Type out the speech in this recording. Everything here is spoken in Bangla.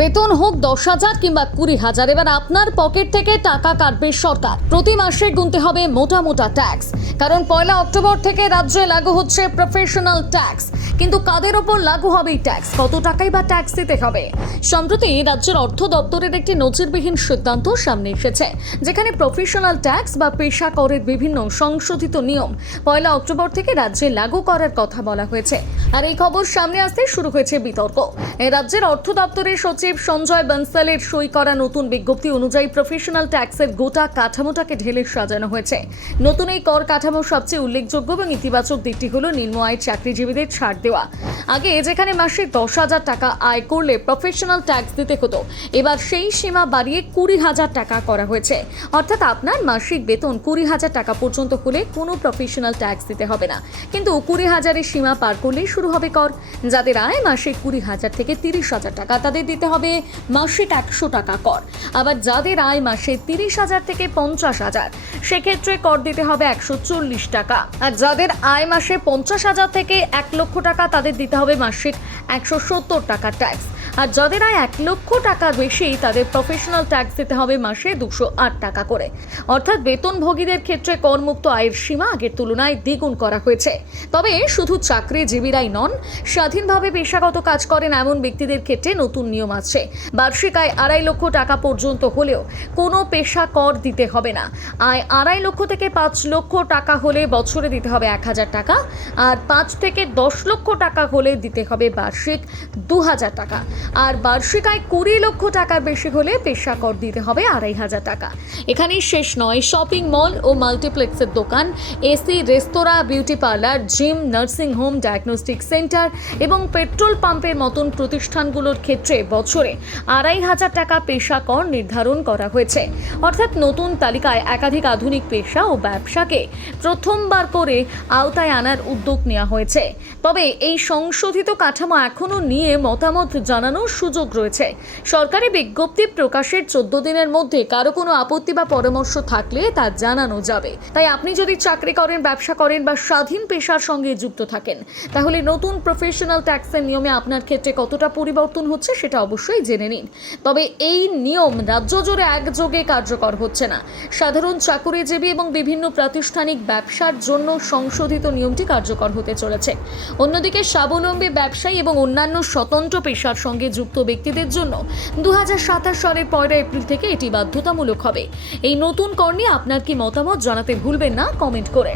বেতন হোক 10,000 কিংবা 20,000, এবার আপনার পকেট থেকে টাকা কাটবে সরকার। প্রতি মাসে গুনতে হবে মোটা মোটা ট্যাক্স, কারণ 1 অক্টোবর থেকে রাজ্যে লাগু হচ্ছে প্রফেশনাল ট্যাক্স। কিন্তু কাদের ওপর লাগু হবে এই ট্যাক্স, কত টাকাই বা ট্যাক্স দিতে হবে? সম্প্রতি রাজ্যের অর্থ দপ্তরের একটি নজিরবিহীন সিদ্ধান্ত সামনে এসেছে, যেখানে প্রফেশনাল ট্যাক্স বা পেশা করের বিভিন্ন সংশোধিত নিয়ম 1 অক্টোবর থেকে রাজ্যে লাগু করার কথা বলা হয়েছে। আর এই খবর সামনে আসতে শুরু হয়েছে বিতর্ক। রাজ্যের অর্থ দপ্তরের সচিব সঞ্জয় বনসালের সই করা নতুন বিজ্ঞপ্তি অনুযায়ী প্রফেশনাল ট্যাক্সের গোটা কাঠামোটাকে ঢেলে সাজানো হয়েছে। নতুন এই কর কাঠামোর সবচেয়ে উল্লেখযোগ্য এবং ইতিবাচক দিকটি হলো নিম্ন আয়ের চাকরিজীবীদের ছাড় দেওয়া। আগে যেখানে মাসে 10,000 টাকা আয় করলে প্রফেশনাল ট্যাক্স দিতে হতো, এবার সেই সীমা বাড়িয়ে 20,000 টাকা করা হয়েছে। অর্থাৎ আপনার মাসিক বেতন 20,000 টাকা পর্যন্ত হলে কোনো প্রফেশনাল ট্যাক্স দিতে হবে না, কিন্তু 20,000-এর সীমা পার করলেই শুরু হবে কর। যাদের আয় মাসিক 20,000 থেকে 30,000 টাকা, তাদের দিতে হবে মাসিক 100 টাকা কর। আবার যাদের আয় মাসে 30,000 থেকে 50,000, সেক্ষেত্রে কর দিতে হবে 140 টাকা। আর যাদের আয় মাসে 50,000 থেকে 1 লক্ষ টাকা, তাদের দিতে হবে মাসিক 170 টাকা ট্যাক্স। আর যাদের আয় 1 লক্ষ টাকার বেশি, তাদের প্রফেশনাল ট্যাক্স দিতে হবে মাসে 208 টাকা করে। অর্থাৎ বেতনভোগীদের ক্ষেত্রে করমুক্ত আয়ের সীমা আগের তুলনায় দ্বিগুণ করা হয়েছে। তবে শুধু চাকরিজীবীরাই নন, স্বাধীনভাবে পেশাগত কাজ করেন এমন ব্যক্তিদের ক্ষেত্রে নতুন নিয়ম আছে। বার্ষিক আয় 2.5 লক্ষ টাকা পর্যন্ত হলেও কোনো পেশা কর দিতে হবে না। আয় 2.5 লক্ষ থেকে 5 লক্ষ টাকা হলে বছরে দিতে হবে 1,000 টাকা, আর 5 থেকে 10 লক্ষ টাকা হলে দিতে হবে বার্ষিক 2,000 টাকা। আর বার্ষিক আয় 20 লক্ষ টাকার বেশি হলে পেশা কর দিতে হবে 2,500 টাকা। এখানেই শেষ নয়, শপিং মল ও মাল্টিপ্লেক্সের দোকান, এসি, রেস্তোরাঁ, beauty parlour, gym, nursing home, diagnostic centre এবং পেট্রোল পাম্পের মতন প্রতিষ্ঠানগুলোর ক্ষেত্রে বছরে 2,500 টাকা পেশা কর নির্ধারণ করা হয়েছে। অর্থাৎ নতুন তালিকায় একাধিক আধুনিক পেশা ও ব্যবসাকে প্রথমবার করে আওতায় আনার উদ্যোগ নেওয়া হয়েছে। তবে এই সংশোধিত কাঠামো এখনও নিয়ে মতামত জানানোর সুযোগ রয়েছে। সরকারি বিজ্ঞপ্তি প্রকাশের 14 দিনের মধ্যে কারো কোনো আপত্তি বা পরামর্শ থাকলে তা জানানো যাবে। তাই আপনি যদি চাকরি করেন, ব্যবসা করেন বা স্বাধীন পেশার সঙ্গে যুক্ত থাকেন, তাহলে নতুন প্রফেশনাল ট্যাক্সের নিয়মে আপনার ক্ষেত্রে কতটা পরিবর্তন হচ্ছে সেটা অবশ্যই জেনে নিন। তবে এই নিয়ম রাজ্য জুড়ে একযোগে কার্যকর হচ্ছে না। সাধারণ চাকরিজীবী এবং বিভিন্ন প্রাতিষ্ঠানিক ব্যবসার জন্য সংশোধিত নিয়মটি কার্যকর হতে চলেছে। অন্যদিকে স্বাবলম্বী ব্যবসায়ী এবং অন্যান্য স্বতন্ত্র পেশার সঙ্গে যুক্ত ব্যক্তিদের জন্য 2027 সালের 1 এপ্রিল থেকে এটি বাধ্যতামূলক হবে। এই নতুন কর নিয়ে আপনার কি মতামত জানাতে ভুলবেন না কমেন্ট করে।